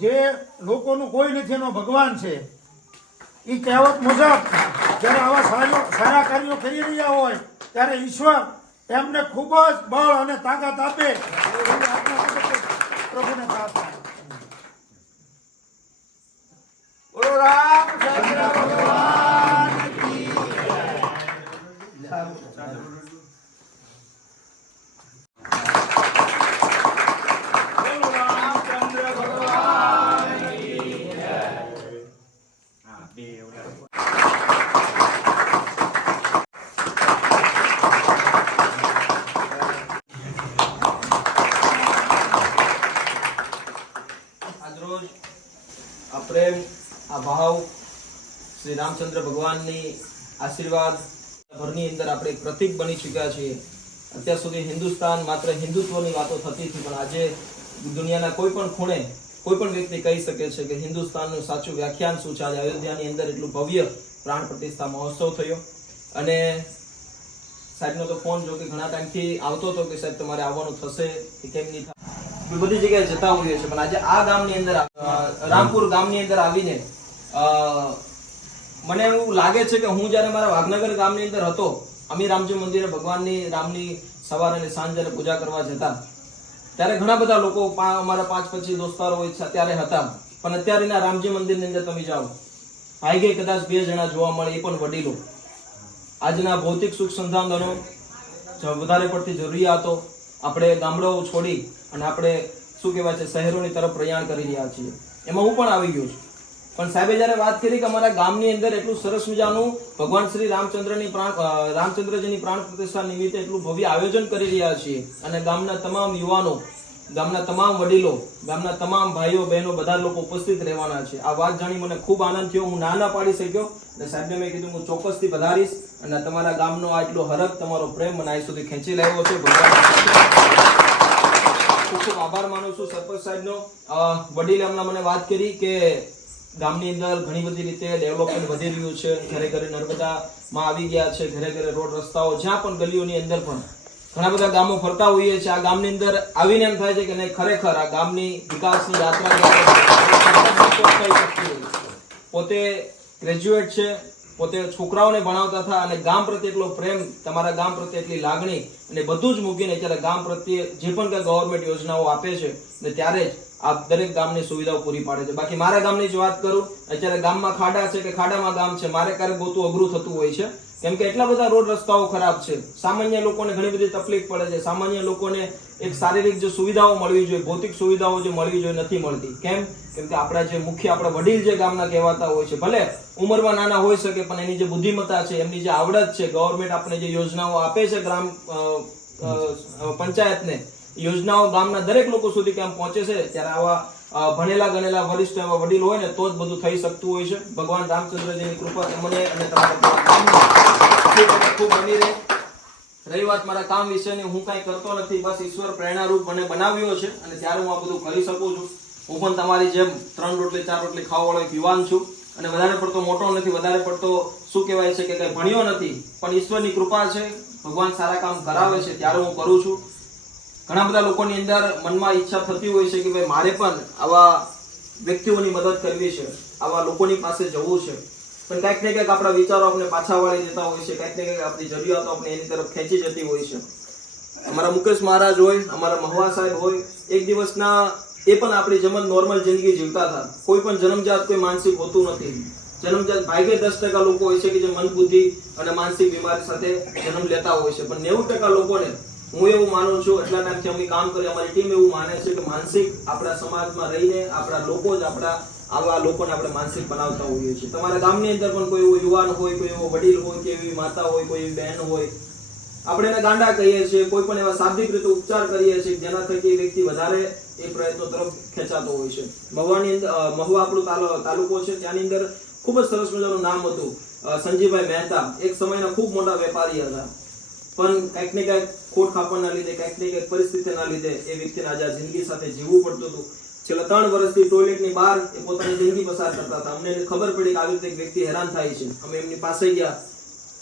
જે લોકોનું કોઈ નથી એનો ભગવાન છે એ કહેવત મુજબ જ્યારે આવા સારા સારા કાર્યો કરી રહ્યા હોય ત્યારે ઈશ્વર એમને ખૂબ જ બળ અને તાકાત આપે. પ્રભુને પ્રાર્થના. બોલો રામચંદ્ર ભગવાન કી બોલો રામચંદ્ર ભગવાન કી જય. હા, બે એવડા. આજરોજ આ પ્રેમ આ ભાવ શ્રી રામચંદ્ર ભગવાનની આશીર્વાદ ભરની અંદર આપણે પ્રતીક બની ચૂક્યા છીએ. અત્યાર સુધી હિન્દુસ્તાન માત્ર હિન્દુત્વની વાતો થતી હતી, પણ આજે દુનિયાના કોઈ પણ ખૂણે કોઈ પણ વ્યક્તિ કહી શકે છે કે હિન્દુસ્તાનનું સાચું વ્યાખ્યાન શું છે? આજે અયોધ્યાની અંદર એટલું ભવ્ય પ્રાણ પ્રતિષ્ઠા મહોત્સવ થયો. અને સાહેબનો તો ફોન જો કે ઘણા ટાઈમથી આવતો હતો કે સાહેબ તમારે આવવાનું થશે કે કેમ નહીં થાય. બધી જગ્યાએ જતા હોઈએ છે પણ આજે આ ગામની અંદર રામપુર ગામની અંદર આવીને મને એવું લાગે છે કે હું જ્યારે મારા વાઘનગર ગામની અંદર હતો અમી રામજી મંદિરે ભગવાનની રામની સવારે અને સાંજ જ્યારે પૂજા કરવા જતા, ત્યારે ઘણા બધા લોકો અમારા પાંચ પછી દોસ્તારો હોય ત્યારે હતા. પણ અત્યારેના રામજી મંદિરની અંદર તમે જાઓ ભાગ્યે કદાચ બે જણા જોવા મળે, એ પણ વડીલો. આજના ભૌતિક સુખ સંસાધનો વધારે પડતી જરૂરિયાતો આપણે ગામડાઓ છોડી અને આપણે શું કહેવાય છે, શહેરોની તરફ પ્રયાણ કરી રહ્યા છીએ. એમાં હું પણ આવી ગયો છું. પણ સાહેબે જ્યારે વાત કરી કે અમારા ગામની અંદર એટલું સરસ મજાનું ભગવાન શ્રી રામચંદ્રની પ્રાણ રામચંદ્રજીની પ્રાણ પ્રતિષ્ઠા નિમિત્તે એટલું ભવ્ય આયોજન કરી રહ્યા છીએ અને ગામના તમામ યુવાનો, ગામના તમામ વડીલો, ગામના તમામ ભાઈઓ, બહેનો બધા લોકો ઉપસ્થિત રહેવાના છે. આ વાત જાણી મને ખૂબ આનંદ થયો. હું ના ના પાડી શક્યો અને સાહેબને મેં કીધું હું ચોક્કસથી વધારીશ અને તમારા ગામનો આટલો હરખ, તમારો પ્રેમ મને અહીં સુધી ખેંચી લાવ્યો છે. ભગવાન ખૂબ ખૂબ આભાર માનું છું સરપંચ સાહેબનો. વડીલે હમણાં મને વાત કરી કે ગામની અંદર ઘણી બધી રીતે ડેવલપમેન્ટ વધી રહ્યું છે ઘરે ઘરે નર્મદામાં આવી ગયા છે ઘરે ઘરે રોડ રસ્તાઓ, જ્યાં પણ ગલીઓની અંદર પણ ઘણા બધા ગામો ફરતા હોઈએ છીએ આ ગામની અંદર આવીને એમ થાય છે કે ખરેખર આ ગામની વિકાસની યાત્રા. પોતે ગ્રેજ્યુએટ છે, પોતે છોકરાઓને ભણાવતા હતા અને ગામ પ્રત્યે એટલો પ્રેમ, તમારા ગામ પ્રત્યે એટલી લાગણી અને બધું જ મૂકીને અત્યારે ગામ પ્રત્યે જે પણ કંઈ ગવર્મેન્ટ યોજનાઓ આપે છે, ને ત્યારે જ આ દરેક ગામની સુવિધાઓ પૂરી પાડે છે. બાકી મારા ગામની જ વાત કરું, અત્યારે ગામમાં ખાડા છે કે ખાડામાં ગામ છે, મારે ક્યારેક ગોતું અઘરું થતું હોય છે. કેમ કે એટલા બધા રોડ રસ્તાઓ ખરાબ છે. સામાન્ય લોકોને ઘણી બધી તકલીફ પડે છે. સામાન્ય લોકોને એક શારીરિક જે સુવિધાઓ મળવી જોઈએ, ભૌતિક સુવિધાઓ જે મળવી જોઈએ નથી મળતી. કેમ? કેમ કે આપણા જે મુખ્ય, આપણા વડીલ જે ગામના કહેવાતા હોય છે, ભલે ઉંમરમાં નાના હોઈ શકે, પણ એની જે બુદ્ધિમત્તા છે, એમની જે આવડત છે, ગવર્મેન્ટ આપણે જે યોજનાઓ આપે છે ગ્રામ પંચાયતને યોજનાઓ ગામના દરેક લોકો સુધી કેમ પહોંચે છે? ત્યારે આવા ભણેલા ગણેલા વરિષ્ઠ એવા વડીલ હોય ને, તો જ બધું થઈ શકતું હોય છે. ભગવાન રામચંદ્રજીની કૃપા મને અને તમારા ખૂબ બની રહે. રહી વાત મારા કામ વિશેની હું કાંઈ કરતો નથી, બસ ઈશ્વર પ્રેરણારૂપ મને બનાવ્યો છે અને ત્યારે હું આ બધું કરી શકું છું. હું પણ તમારી જેમ ત્રણ રોટલી, ચાર રોટલી ખાવાવાળો એક યુવાન છું અને વધારે પડતો મોટો નથી, વધારે પડતો શું કહેવાય છે કે કંઈ ભણ્યો નથી, પણ ઈશ્વરની કૃપા છે, ભગવાન સારા કામ કરાવે છે, ત્યારે હું કરું છું. ઘણા બધા લોકોની અંદર મનમાં ઈચ્છા થતી હોય છે કે ભાઈ મારે પણ આવા વ્યક્તિઓની મદદ કરવી છે, આવા લોકોની પાસે જવું છે. પણ કંઈક ને કંઈક આપણા વિચારો આપણે પાછા વાળી જતા હોય છે કંઈક ને કંઈક આપણી જરૂરિયાતો આપણે એની તરફ ખેંચી જતી હોય છે. અમારા મુકેશ મહારાજ હોય, અમારા મહુવા સાહેબ હોય, એક દિવસના એ પણ આપણી જેમ નોર્મલ જિંદગી જીવતા હતા. કોઈ પણ જન્મજાત કોઈ માનસિક હોતું નથી. જન્મજાત ભાગ્યે દસ ટકા લોકો હોય છે કે જે મન બુદ્ધિ અને માનસિક બીમારી સાથે જન્મ લેતા હોય છે. પણ નેવું ટકા લોકોને હું એવું માનું છું, એટલા ટાઈમથી અમે કામ કરીએ, અમારી ટીમ એવું માને છે કે માનસિક આપણા સમાજમાં રહીને આપણા લોકો જ આપણા, આવા લોકોને આપણે માનસિક બનાવતા હોઈએ છીએ. તમારા ગામની અંદર પણ કોઈ એવો યુવાન હોય, કોઈ એવો વડીલ હોય, કે એવી માતા હોય, કોઈ એવી બહેન હોય, આપણે એને ગાંડા કહીએ છીએ, કોઈ પણ એવા શાબ્દિક રીતે ઉપચાર કરીએ છીએ, જેના થકી વ્યક્તિ વધારે એ પ્રયત્નો તરફ ખેંચાતો હોય છે. મહુવાની અંદર મહુવા આપણો તાલુ- તાલુકો છે, ત્યાંની અંદર ખૂબ જ સરસ મજાનું નામ હતું સંજીવભાઈ મહેતા. એક સમયના ખૂબ મોટા વેપારી હતા. પણ કંઈક ને કંઈક ખોટ ખાપણના લીધે, કંઈક ને કંઈક પરિસ્થિતિના લીધે એ વ્યક્તિને આજે જિંદગી સાથે જીવવું પડતું હતું. છેલ્લા ત્રણ વર્ષથી ટોયલેટની બહાર એ પોતાની જિંદગી પસાર કરતા હતા. અમને ખબર પડી કે આવી રીતે વ્યક્તિ હેરાન થાય છે. અમે એમની પાસે ગયા.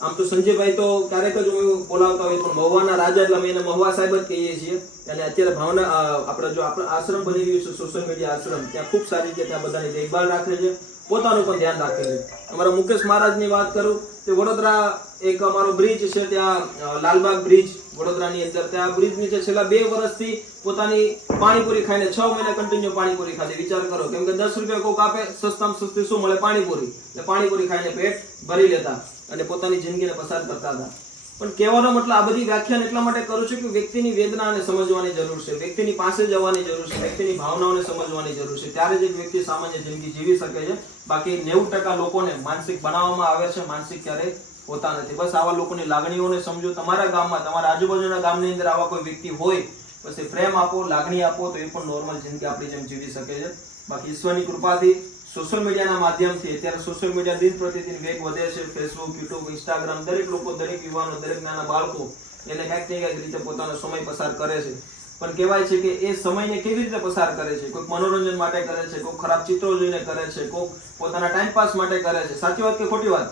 આમ તો સંજયભાઈ તો ક્યારેક જ હું બોલાવતા હોય, પણ મહુવાના રાજા એટલે અમે એને મહુવા સાહેબ જ કહીએ છીએ. અને અત્યારે ભાવના આપણે જો આપણે આશ્રમ બની રહ્યું છે સોશિયલ મીડિયા આશ્રમ, ત્યાં ખૂબ સારી રીતે ત્યાં બધાની દેખભાળ રાખે છે. પોતાનું પણ ધ્યાન રાખે છે. અમારા મુકેશ મહારાજની વાત કરું, તે વડોદરા એક અમારો બ્રિજ છે, ત્યાં લાલબાગ બ્રિજ વડોદરાની અંદર ત્યાં બ્રિજ નીચે છેલ્લા બે વર્ષથી પોતાની પાણીપુરી ખાઈને છ મહિના કન્ટિન્યુ પાણીપુરી ખાધી. વિચાર કરો, કેમ કે દસ રૂપિયા કોક આપે, સસ્તામાં સસ્તી શું મળે? પાણીપુરી. એટલે પાણીપુરી ખાઈને પેટ ભરી લેતા અને પોતાની જિંદગીને પસાર કરતા હતા. પણ કહેવાનો મતલબ આ બધી વ્યાખ્યાન એટલા માટે કરું છું કે વ્યક્તિની વેદનાને સમજવાની જરૂર છે. વ્યક્તિની પાસે જવાની જરૂર છે, વ્યક્તિની ભાવનાઓને સમજવાની જરૂર છે. ત્યારે જ એક વ્યક્તિ સામાન્ય જિંદગી જીવી શકે છે. બાકી નેવું ટકા લોકોને માનસિક બનાવવામાં આવે છે, માનસિક ક્યારેય હોતા નથી. બસ આવા લોકોની લાગણીઓને સમજો. તમારા ગામમાં, તમારા આજુબાજુના ગામની અંદર આવા કોઈ વ્યક્તિ હોય પછી પ્રેમ આપો, લાગણી આપો, તો એ પણ નોર્મલ જિંદગી આપણી જેમ જીવી શકે છે. બાકી ઈશ્વરની કૃપાથી સોશિયલ મીડિયાના માધ્યમથી અત્યારે સોશિયલ મીડિયા દિન પ્રતિદિન વેગ વધે છે. ફેસબુક યુટ્યુબ ઇન્સ્ટાગ્રામ દરેક લોકો, દરેક યુવાનો, દરેક નાના બાળકો એને કંઈક ને ક્યાંક રીતે પોતાનો સમય પસાર કરે છે. પણ કહેવાય છે કે એ સમયને કેવી રીતે પસાર કરે છે? કોઈક મનોરંજન માટે કરે છે કોઈક ખરાબ ચિત્રો જોઈને કરે છે કોઈક પોતાના ટાઈમ પાસ માટે કરે છે. સાચી વાત કે ખોટી વાત?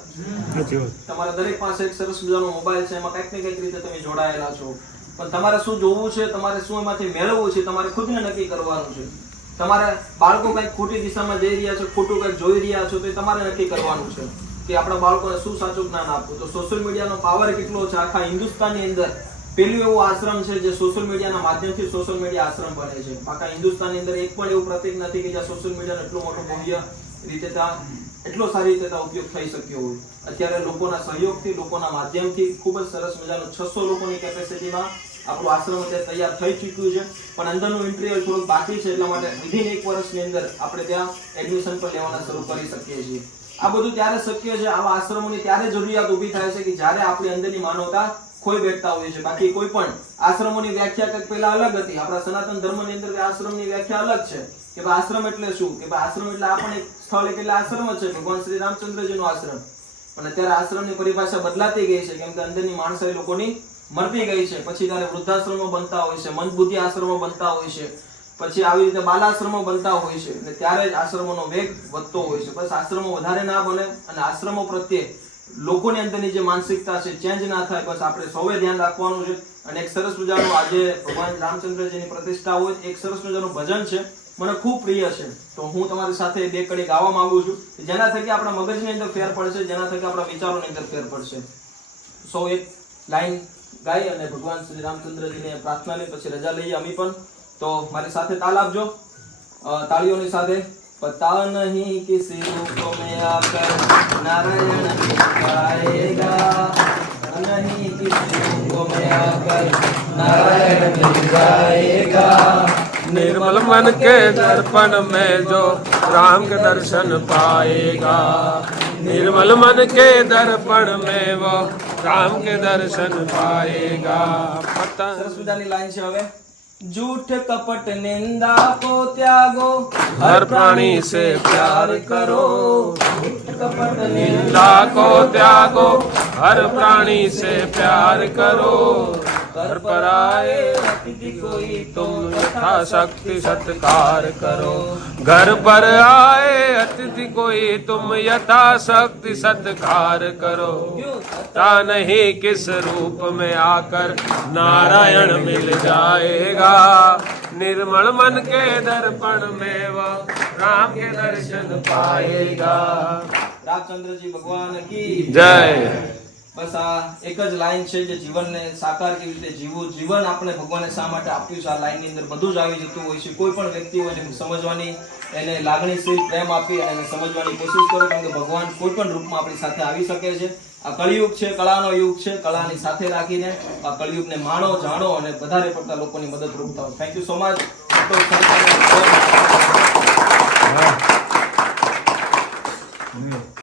તમારા દરેક પાસે એક સરસ મજાનો મોબાઈલ છે એમાં કંઈક ને કંઈક રીતે તમે જોડાયેલા છો. પણ તમારે શું જોવું છે તમારે શું એમાંથી મેળવવું છે તમારે ખુદને નક્કી કરવાનું છે. તમારે બાળકો કંઈક ખોટી દિશામાં જઈ રહ્યા છે ખોટું કંઈક જોઈ રહ્યા છો તો એ તમારે નક્કી કરવાનું છે કે આપણા બાળકોને શું સાચું જ્ઞાન આપવું? તો સોશિયલ મીડિયાનો પાવર કેટલો છે? આખા હિન્દુસ્તાનની અંદર પેલું એવું આશ્રમ છે જે સોશિયલ મીડિયાના માધ્યમથી સોશિયલ મીડિયા આશ્રમ બને છે. પાકા હિન્દુસ્તાનની અંદર એક પણ એવું પ્રતિક નથી કે જ્યાં સોશિયલ મીડિયાનો એટલો મોટો ભવ્ય રીતે ત્યાં એટલો સારી રીતે ત્યાં ઉપયોગ થઈ શક્યો હોય. અત્યારે લોકોના સહયોગથી, લોકોના માધ્યમથી ખૂબ જ સરસ મજાનો છસો લોકોની કેપેસિટીમાં આપણું આશ્રમ અત્યારે તૈયાર થઈ ચૂક્યું છે. પણ અંદરનું ઇન્ટરવ્યુ થોડુંક બાકી છે, એટલા માટે વિધિન એક વર્ષની અંદર આપણે ત્યાં એડમિશન પણ લેવાના શરૂ કરી શકીએ છીએ. આ બધું ત્યારે શક્ય છે, આવા આશ્રમોની ત્યારે જરૂરિયાત ઊભી થાય છે કે જ્યારે આપણી અંદરની માનવતા ખોઈ બેઠતા હોય છે. બાકી કોઈ પણ આશ્રમોની વ્યાખ્યા કંઈક પહેલા અલગ હતી. આપણા સનાતન ધર્મની અંદર આશ્રમની વ્યાખ્યા અલગ છે કે ભાઈ આશ્રમ એટલે શું? કે ભાઈ આશ્રમ એટલે આ એક સ્થળ એટલે આશ્રમ જ છે. ભગવાન શ્રી રામચંદ્રજીનો આશ્રમ. પણ અત્યારે આશ્રમની પરિભાષા બદલાતી ગઈ છે. કેમ કે અંદરની માણસાઈ લોકોની મરતી ગઈ છે. પછી ત્યારે વૃદ્ધાશ્રમો બનતા હોય છે. મંદબુદ્ધિ આશ્રમો બનતા હોય છે. પછી આવી રીતે બાલાશ્રમો બનતા હોય છે. ત્યારે જ આશ્રમોનો વેગ વધતો હોય છે. બસ આશ્રમો વધારે ના બને અને આશ્રમો પ્રત્યે લોકોની અંદરની જે માનસિકતા છે ચેન્જ ના થાય, બસ આપણે સૌએ ધ્યાન રાખવાનું છે. અને એક સરસ મજાનું આજે ભગવાન રામચંદ્રજીની પ્રતિષ્ઠા હોય, એક સરસ મજાનું ભજન છે. મને ખૂબ પ્રિય છે. તો હું તમારી સાથે બે કડી ગાવા માંગુ છું જેના થકી આપણા મગજની અંદર ફેર પડશે, જેના થકી આપણા વિચારોની અંદર ફેર પડશે. સૌ એક લાઈન ગાય અને ભગવાન શ્રી રામચંદ્રજીને પ્રાર્થનાની પછી રજા લઈએ અમે પણ. તો મારી સાથે તાલ આપજો. તાળીઓની સાથે. પતા નહીં કિસી રૂપ મેં આકર नारायण मिल जाएगा नहीं किसी रूप में आकर नारायण मिल जाएगा निर्मल मन के दर्पण में जो राम के दर्शन पाएगा निर्मल मन के दर्पण में वो राम के दर्शन पाएगा पता સરસ મજાની લાઈન છે હવે झूठ कपट निंदा को त्यागो हर प्राणी से प्यार करो। झूठ कपट निंदा को त्यागो हर प्राणी से प्यार करो। घर पर आए अतिथि कोई तुम यथाशक्ति सत्कार करो। घर पर आए अतिथि कोई तुम यथाशक्ति सत्कार करो। पता नहीं किस रूप में आकर नारायण मिल जाएगा। निर्मल मन के दर्पण में वह राम के दर्शन पाएगा રામચંદ્રજી ભગવાન કી જય બસ આ એક જ લાઈન છે જે જીવનને સાકાર કેવી રીતે જીવવું જીવન આપણે ભગવાને શા માટે આપ્યું છે આ લાઈનની અંદર બધું જ આવી જતું હોય છે કોઈ પણ વ્યક્તિ હોય છે સમજવાની એને લાગણીશીલ પ્રેમ આપી અને એને સમજવાની કોશિશ કરો કેમ કે ભગવાન કોઈ પણ રૂપમાં આપણી સાથે આવી શકે છે આ કળિયુગ છે, કળાનો યુગ છે, કળાની સાથે રાખીને આ કળિયુગને માણો, જાણો અને વધારે પડતા લોકોની મદદ રૂપ થાવ થેન્ક યુ સો મચ ધન્યવાદ